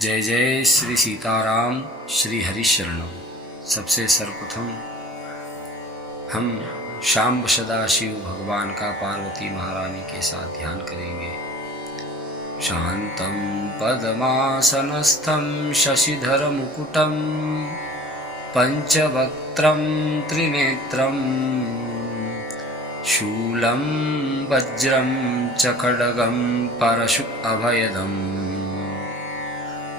जय जय श्री सीताराम श्री हरिशरणम। सबसे सर्वप्रथम हम शाम्ब सदाशिव भगवान का पार्वती महारानी के साथ ध्यान करेंगे। शांतं पद्मासनस्थं शशिधर मुकुटं पंचवक्त्रं त्रिनेत्रं शूलं वज्रं च खड्गं परशु अभयदम्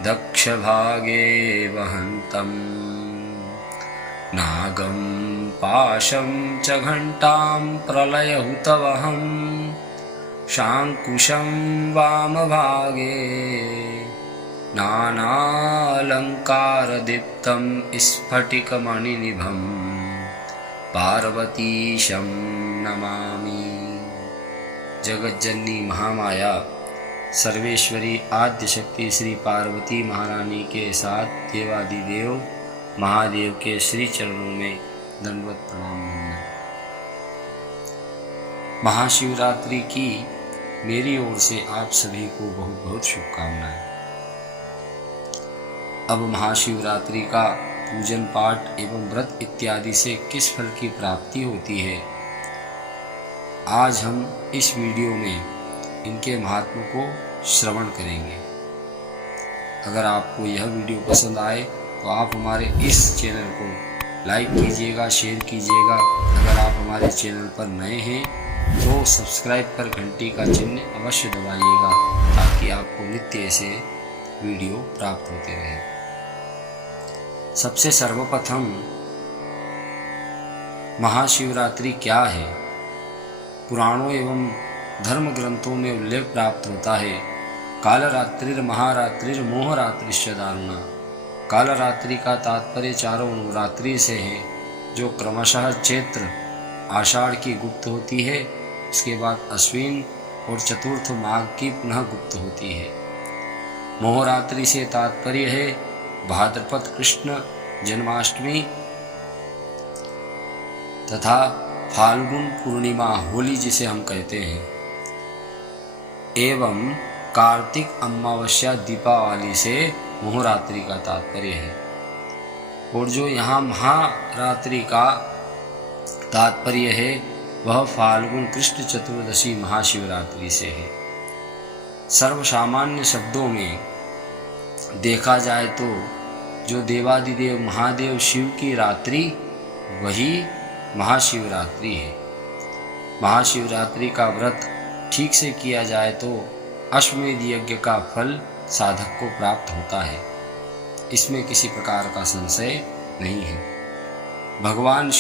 दक्षभागे वहन्तं नागं पाशं च घण्टां प्रलयहुतवहं शाङ्कुशं वामभागे नानालङ्कारदीप्तं स्फटिकमणिनिभं पार्वतीशं नमामि। जगज्जननी महामाया सर्वेश्वरी आद्य शक्ति श्री पार्वती महारानी के साथ देवादिदेव महादेव के श्री चरणों में दंडवत प्रणाम। महाशिवरात्रि की मेरी ओर से आप सभी को बहुत बहुत शुभकामनाएं। अब महाशिवरात्रि का पूजन पाठ एवं व्रत इत्यादि से किस फल की प्राप्ति होती है, आज हम इस वीडियो में इनके महात्म को श्रवण करेंगे। अगर आपको यह वीडियो पसंद आए तो आप हमारे इस चैनल को लाइक कीजिएगा, शेयर कीजिएगा। अगर आप हमारे चैनल पर नए हैं तो सब्सक्राइब कर घंटी का चिन्ह अवश्य दबाइएगा ताकि आपको नित्य ऐसे वीडियो प्राप्त होते रहे। सबसे सर्वप्रथम महाशिवरात्रि क्या है? पुराणों एवं धर्म ग्रंथों में उल्लेख प्राप्त होता है। कालरात्रिर महारात्रिर मोहरात्रिश्च दारुणा। कालरात्रि का तात्पर्य चारों नवरात्रि से है, जो क्रमशः चैत्र आषाढ़ की गुप्त होती है, उसके बाद अश्विन और चतुर्थ माघ की पुनः गुप्त होती है। मोहरात्रि से तात्पर्य है भाद्रपद कृष्ण जन्माष्टमी तथा फाल्गुन पूर्णिमा होली जिसे हम कहते हैं, एवं कार्तिक अमावस्या दीपावली से मोहरात्रि का तात्पर्य है। और जो यहाँ महारात्रि का तात्पर्य है वह फाल्गुन कृष्ण चतुर्दशी महाशिवरात्रि से है। सर्वसामान्य शब्दों में देखा जाए तो जो देवादिदेव महादेव शिव की रात्रि वही महाशिवरात्रि है। महाशिवरात्रि का व्रत ठीक से किया जाए तो अश्वमेध यज्ञ का फल साधक को प्राप्त होता है, इसमें किसी प्रकार का संशय नहीं है। भगवान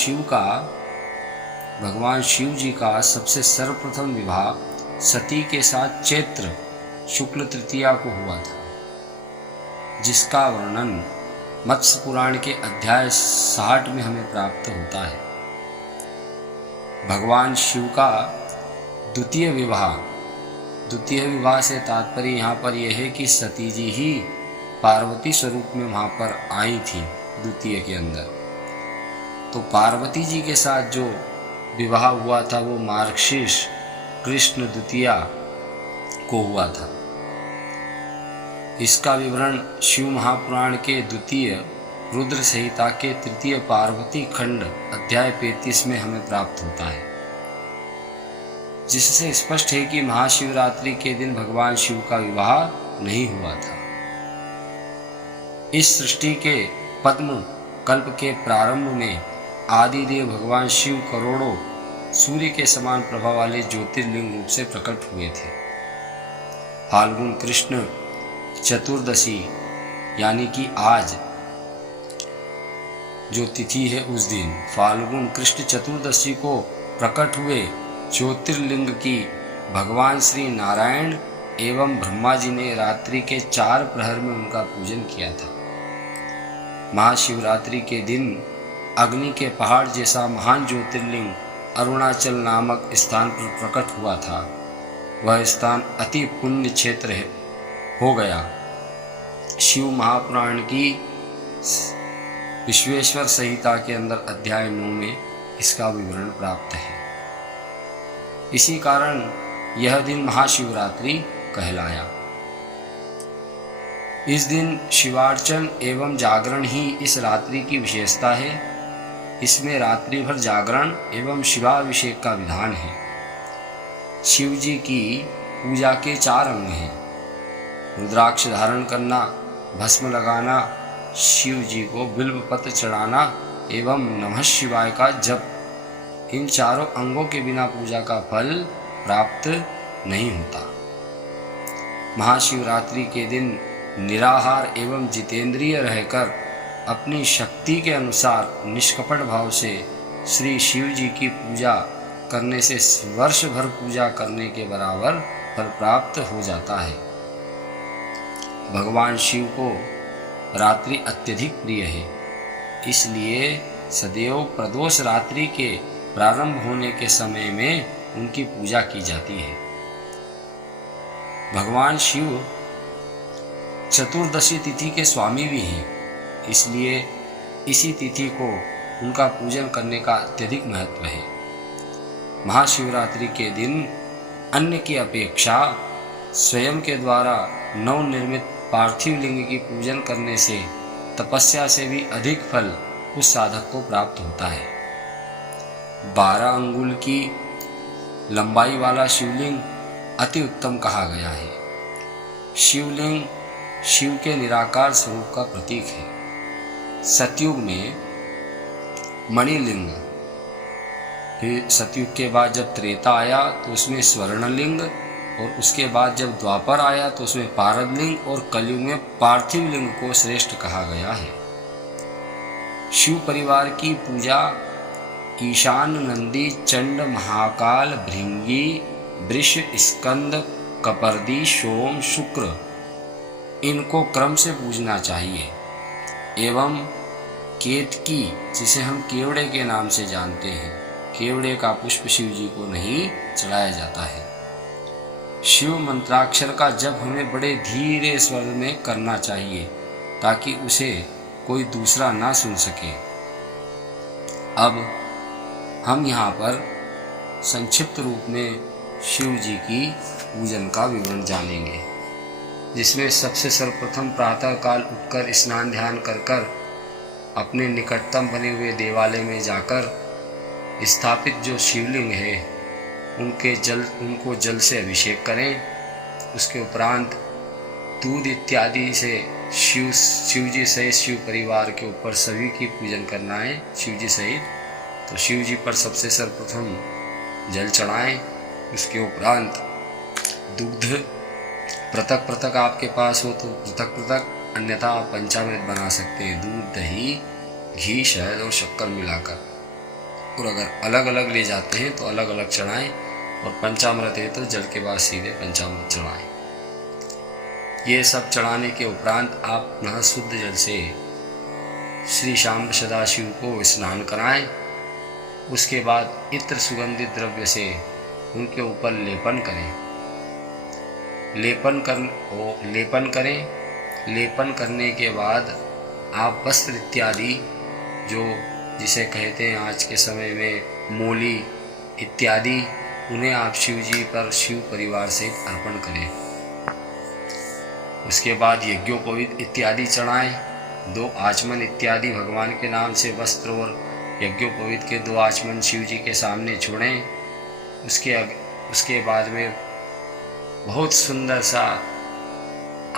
शिव जी का सबसे सर्वप्रथम विवाह सती के साथ चैत्र शुक्ल तृतीया को हुआ था, जिसका वर्णन मत्स्य पुराण के अध्याय 60 में हमें प्राप्त होता है। भगवान शिव का द्वितीय विवाह से तात्पर्य यहाँ पर यह है कि सती जी ही पार्वती स्वरूप में वहाँ पर आई थी द्वितीय के अंदर। तो पार्वती जी के साथ जो विवाह हुआ था वो मार्गशीर्ष कृष्ण द्वितीया को हुआ था। इसका विवरण शिव महापुराण के द्वितीय रुद्र संहिता के तृतीय पार्वती खंड अध्याय 35 में हमें प्राप्त होता है, जिससे स्पष्ट है कि महाशिवरात्रि के दिन भगवान शिव का विवाह नहीं हुआ था। इस सृष्टि के पद्म कल्प के प्रारंभ में आदिदेव भगवान शिव करोड़ों सूर्य के समान प्रभा वाले ज्योतिर्लिंग रूप से प्रकट हुए थे। फाल्गुन कृष्ण चतुर्दशी यानी कि आज जो तिथि है उस दिन फाल्गुन कृष्ण चतुर्दशी को प्रकट हुए ज्योतिर्लिंग की भगवान श्री नारायण एवं ब्रह्मा जी ने रात्रि के 4 प्रहर में उनका पूजन किया था। महाशिवरात्रि के दिन अग्नि के पहाड़ जैसा महान ज्योतिर्लिंग अरुणाचल नामक स्थान पर प्रकट हुआ था। वह स्थान अति पुण्य क्षेत्र हो गया। शिव महापुराण की विश्वेश्वर संहिता के अंदर अध्याय 9 में इसका विवरण प्राप्त है। इसी कारण यह दिन महाशिवरात्रि कहलाया। इस दिन शिवार्चन एवं जागरण ही इस रात्रि की विशेषता है। इसमें रात्रि भर जागरण एवं शिवाभिषेक का विधान है। शिव जी की पूजा के 4 अंग हैं। रुद्राक्ष धारण करना, भस्म लगाना, शिव जी को बिल्व पत्र चढ़ाना एवं नमः शिवाय का जप। इन चारों अंगों के बिना पूजा का फल प्राप्त नहीं होता। महाशिवरात्रि के दिन निराहार एवं जितेंद्रिय रहकर अपनी शक्ति के अनुसार निष्कपट भाव से श्री शिव जी की पूजा करने से वर्ष भर पूजा करने के बराबर फल प्राप्त हो जाता है। भगवान शिव को रात्रि अत्यधिक प्रिय है, इसलिए सदैव प्रदोष रात्रि के प्रारंभ होने के समय में उनकी पूजा की जाती है। भगवान शिव चतुर्दशी तिथि के स्वामी भी हैं, इसलिए इसी तिथि को उनका पूजन करने का अत्यधिक महत्व है। महाशिवरात्रि के दिन अन्य की अपेक्षा स्वयं के द्वारा नवनिर्मित पार्थिव लिंग की पूजन करने से तपस्या से भी अधिक फल उस साधक को प्राप्त होता है। 12 अंगुल की लंबाई वाला शिवलिंग अति उत्तम कहा गया है। शिवलिंग शिव के निराकार स्वरूप का प्रतीक है। सतयुग में मणिलिंग, फिर सतयुग के बाद जब त्रेता आया तो उसमें स्वर्णलिंग, और उसके बाद जब द्वापर आया तो उसमें पारदलिंग, और कलयुग में पार्थिव लिंग को श्रेष्ठ कहा गया है। शिव परिवार की पूजा ईशान, नंदी, चंड, महाकाल, भृंगी, वृष, स्कंद, कपर्दी, सोम, शुक्र, इनको क्रम से पूजना चाहिए। एवं केतकी, जिसे हम केवड़े के नाम से जानते हैं, केवड़े का पुष्प शिव जी को नहीं चढ़ाया जाता है। शिव मंत्राक्षर का जप हमें बड़े धीरे स्वर में करना चाहिए ताकि उसे कोई दूसरा ना सुन सके। अब हम यहाँ पर संक्षिप्त रूप में शिव जी की पूजन का विवरण जानेंगे, जिसमें सबसे सर्वप्रथम प्रातः काल उठकर स्नान ध्यान कर अपने निकटतम बने हुए देवालय में जाकर स्थापित जो शिवलिंग है उनको जल से अभिषेक करें। उसके उपरांत दूध इत्यादि से शिव जी सहित शिव परिवार के ऊपर सभी की पूजन करना है, शिव जी सहित। तो शिव जी पर सबसे सर्वप्रथम जल चढ़ाएं। उसके उपरांत दुग्ध पृथक पृथक आपके पास हो तो पृथक पृथक, अन्यथा आप पंचामृत बना सकते हैं, दूध, दही, घी, शहद और शक्कर मिलाकर। और अगर अलग अलग ले जाते हैं तो अलग अलग चढ़ाएं, और पंचामृत है तो जल के बाद सीधे पंचामृत चढ़ाएं। ये सब चढ़ाने के उपरांत आप पुनः शुद्ध जल से श्री शाम्ब सदाशिव को स्नान कराएं। उसके बाद इत्र सुगंधित द्रव्य से उनके ऊपर लेपन करें। लेपन करने के बाद आप वस्त्र इत्यादि जिसे कहते हैं आज के समय में मोली इत्यादि, उन्हें आप शिव जी पर शिव परिवार से अर्पण करें। उसके बाद यज्ञोपवीत इत्यादि चढ़ाएं। 2 आचमन इत्यादि भगवान के नाम से वस्त्र और यज्ञोपवीत के 2 आचमन शिव जी के सामने छोड़ें। उसके बाद में बहुत सुंदर सा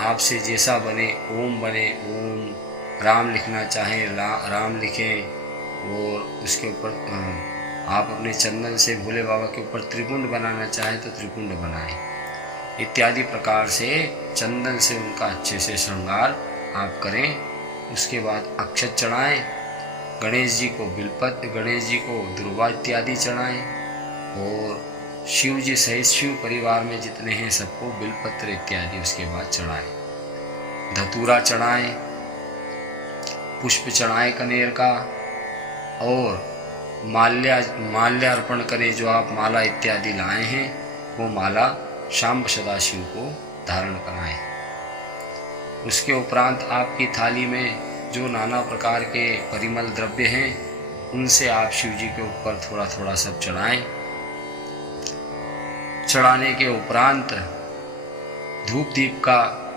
आपसे जैसा बने ओम बने, ओम राम लिखना चाहें राम लिखें, और उसके ऊपर आप अपने चंदन से भोले बाबा के ऊपर त्रिपुंड बनाना चाहें तो त्रिपुंड बनाएं। इत्यादि प्रकार से चंदन से उनका अच्छे से श्रृंगार आप करें। उसके बाद अक्षत चढ़ाएं। गणेश जी को बिलपत्र, गणेश जी को दुर्वा इत्यादि चढ़ाएं, और शिव जी सहित शिव परिवार में जितने हैं सबको बिलपत्र इत्यादि उसके बाद चढ़ाएं। धतूरा चढ़ाएं, पुष्प चढ़ाएं कनेर का, और माल्य अर्पण करें। जो आप माला इत्यादि लाए हैं वो माला शाम्ब सदाशिव को धारण कराएं। उसके उपरांत आपकी थाली में जो नाना प्रकार के परिमल द्रव्य हैं उनसे आप शिव जी के ऊपर थोड़ा थोड़ा सब चढ़ाएं। चढ़ाने के उपरांत धूप दीप का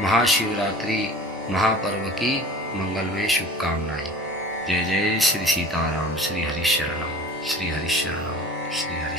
महाशिवरात्रि महापर्व की मंगलमय शुभकामनाएं। जय जय श्री सीताराम। श्री हरिशरणम, श्री हरिशरणम, श्री हरि।